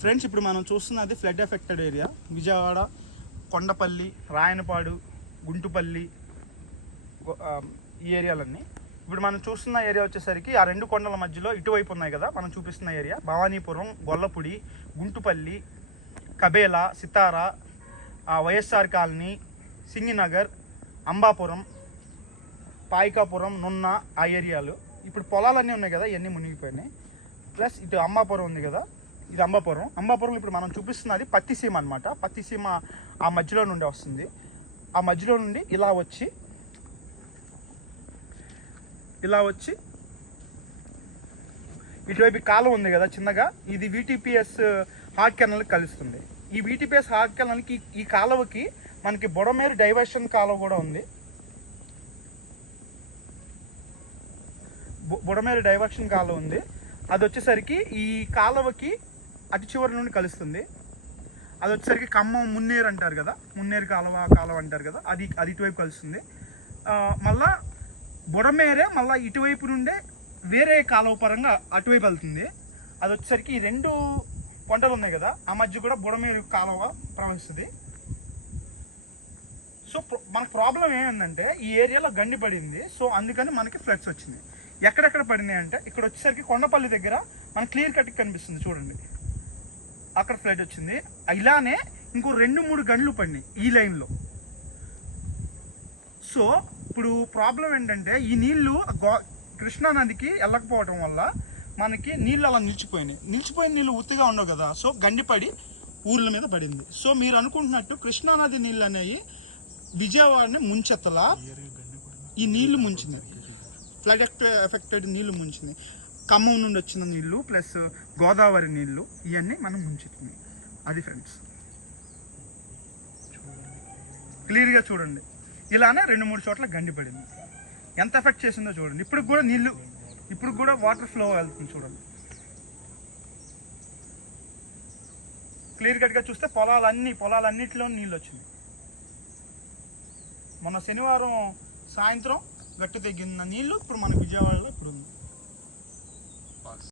Friends, ఇప్పుడు మనం చూస్తున్నది flood affected area. Vijayawada, Kondapalli, Rayanapadu, Guntupalli ఈ ఏరియాలన్నీ. ఇప్పుడు మనం చూస్తున్న ఏరియా వచ్చేసరికి ఆ రెండు కొండల మధ్యలో ఇటువైపు ఉన్నాయి కదా మనం చూపిస్తున్న ఏరియా. భవానీపురం, గొల్లపూడి, గుంటుపల్లి, కబేలా, సితారా, వైఎస్ఆర్ కాలనీ, సింగినగర్, అంబాపురం, పాయికాపురం, నున్న ఆ ఏరియాలు. ఇప్పుడు పొలాలన్నీ ఉన్నాయి కదా, ఇవన్నీ మునిగిపోయినాయి. ప్లస్ ఇటు అంబాపురం ఉంది కదా, ఇది అంబాపురం ఇప్పుడు మనం చూపిస్తున్నది పత్తిసీమ అనమాట. పత్తిసీమ ఆ మధ్యలో నుండి వస్తుంది. ఆ మధ్యలో నుండి ఇలా వచ్చి ఇటువైపు కాలువ ఉంది కదా చిన్నగా, ఇది VTPS హార్ట్ కెనాల్కి కలుస్తుంది. ఈ VTPS హార్ట్ కెనాల్కి ఈ కాలువకి మనకి బుడమేరు డైవర్షన్ కాలువ కూడా ఉంది. బుడమేరు డైవర్షన్ కాలువ ఉంది. అది వచ్చేసరికి ఈ కాలువకి అటు చివరి నుండి కలుస్తుంది. అది వచ్చేసరికి ఖమ్మం మున్నేరు అంటారు కదా, మున్నేరు కాలువ అంటారు కదా, అది ఇటువైపు కలుస్తుంది. మళ్ళా బుడమేరే మళ్ళీ ఇటువైపు నుండే వేరే కాలువ పరంగా అటువైపు వెళ్తుంది. అది వచ్చేసరికి ఈ రెండు కొండలు ఉన్నాయి కదా, ఆ మధ్య కూడా బుడమేరు కాలువ ప్రవహిస్తుంది. సో మనకు ప్రాబ్లం ఏమైందంటే ఈ ఏరియాలో గండి పడింది. సో అందుకని మనకి ఫ్లడ్స్ వచ్చింది. ఎక్కడెక్కడ పడినాయి అంటే ఇక్కడ వచ్చేసరికి కొండపల్లి దగ్గర మనకి క్లియర్ కట్ కనిపిస్తుంది చూడండి, అక్కడ ఫ్లడ్ వచ్చింది. ఇలానే ఇంకో 2-3 గంటలు పడినాయి ఈ లైన్లో. సో ఇప్పుడు ప్రాబ్లం ఏంటంటే ఈ నీళ్లు కృష్ణానదికి వెళ్ళకపోవడం వల్ల మనకి నీళ్ళు అలా నిలిచిపోయిన నీళ్ళు ఉత్తిగా ఉండవు కదా. సో గండిపడి ఊర్ల మీద పడింది. సో మీరు అనుకుంటున్నట్టు కృష్ణానది నీళ్ళు అనేవి విజయవాడని ముంచెత్తలా ఈ నీళ్లు ముంచింది, ఫ్లడ్ ఎఫెక్టెడ్ నీళ్లు ముంచింది. ఖమ్మం నుండి వచ్చిన నీళ్లు ప్లస్ గోదావరి నీళ్లు ఇవన్నీ మనం ముంచుతుంది. అది ఫ్రెండ్స్, క్లియర్గా చూడండి. ఇలానే 2-3 చోట్ల గండి పడింది. ఎంత ఎఫెక్ట్ చేసిందో చూడండి. ఇప్పుడు కూడా వాటర్ ఫ్లో వెళ్తుంది చూడండి. క్లియర్ కట్గా చూస్తే పొలాలన్నిటిలో నీళ్ళు వచ్చింది. మొన్న శనివారం సాయంత్రం గట్టు తగ్గిన నీళ్ళు ఇప్పుడు మన విజయవాడలో ఇప్పుడు ఉంది.